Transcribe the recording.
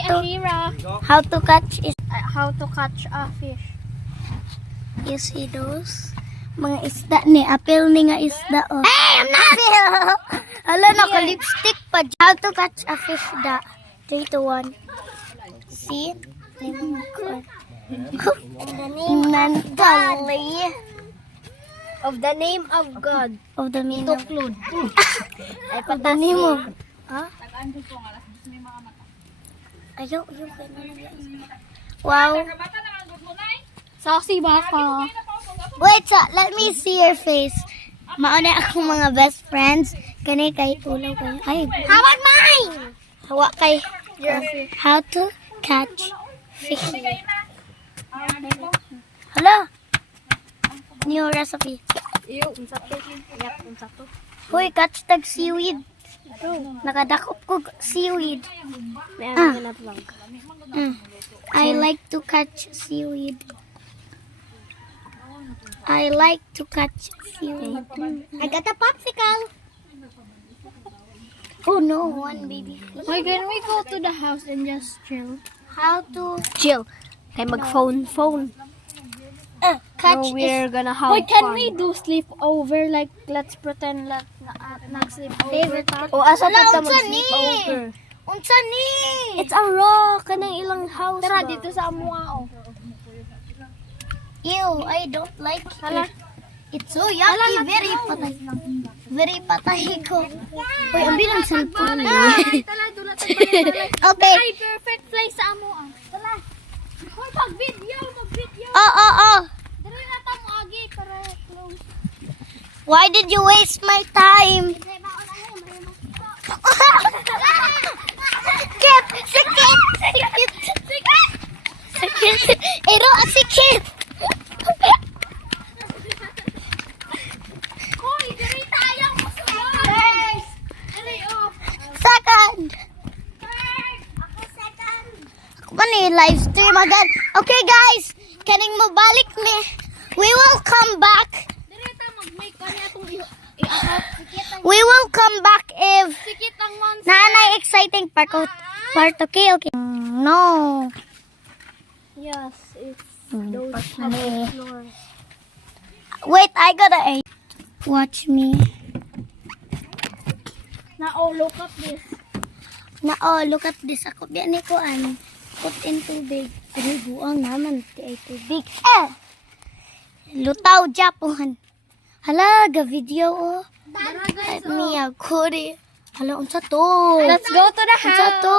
how to catch is How to catch a fish. you see those mga isda ni apple ni nga isda oh. Hey, I'm not hala naka-lipstick pa. How to catch a fish da 3, 2, 1 see Nantali Of the name of God. of the meaning of Tuklod. ay patani mo ha ayaw wow Saksi baka. wait so let me see your face mauna akong mga best friends kani kay ulaw kayo ay Hawak mine! hawa kay Your fish. how to catch fish hala new recipe hoy catch tag seaweed nakadakop ko seaweed I like to catch seaweed I like to catch seaweed I got a popsicle. oh no one baby fish. Why can we go to the house and just chill? How to Chill. Kay mag-phone. catch So we're gonna have Why can fun. we do sleepover? Like, let's pretend like nag-sleepover. favorite O asa Wala, pa ta unsa ni? mag-sleepover? unsa ni It's a rock. Kanang ilang house Tara, ba? dito sa amuha, oh. ew I don't like it it's so yucky very patay ko hoy ang bilang cellphone Tala, dulat ang balay. okay Ay, perfect place sa amuha. Tala. Hoy, mag-video. oh Dali na ta mo agi para close. why did you waste my time Kip! Sikit! Sikit! Ero, sikit! Hoy, dali tayo. Guys. Dali, oh. Second! Ako second. Ako man live stream agad. Okay guys, kaning mo balik ni. We will come back. Dali ta mag-make kani atong i-up. We will come back if Sikit ang monster. naanay exciting part, okay? No. Yes, it's Floor. Wait, I gotta eat. Watch me. Na, oh, look up this. Look at this. Ako biyan ni ko put in tubig. Pero buang naman ti ay tubig. Lutaw Japan. Hala, ga video oh. At me ako rin. Hala, unsa to? Let's go to the Unsa house. to?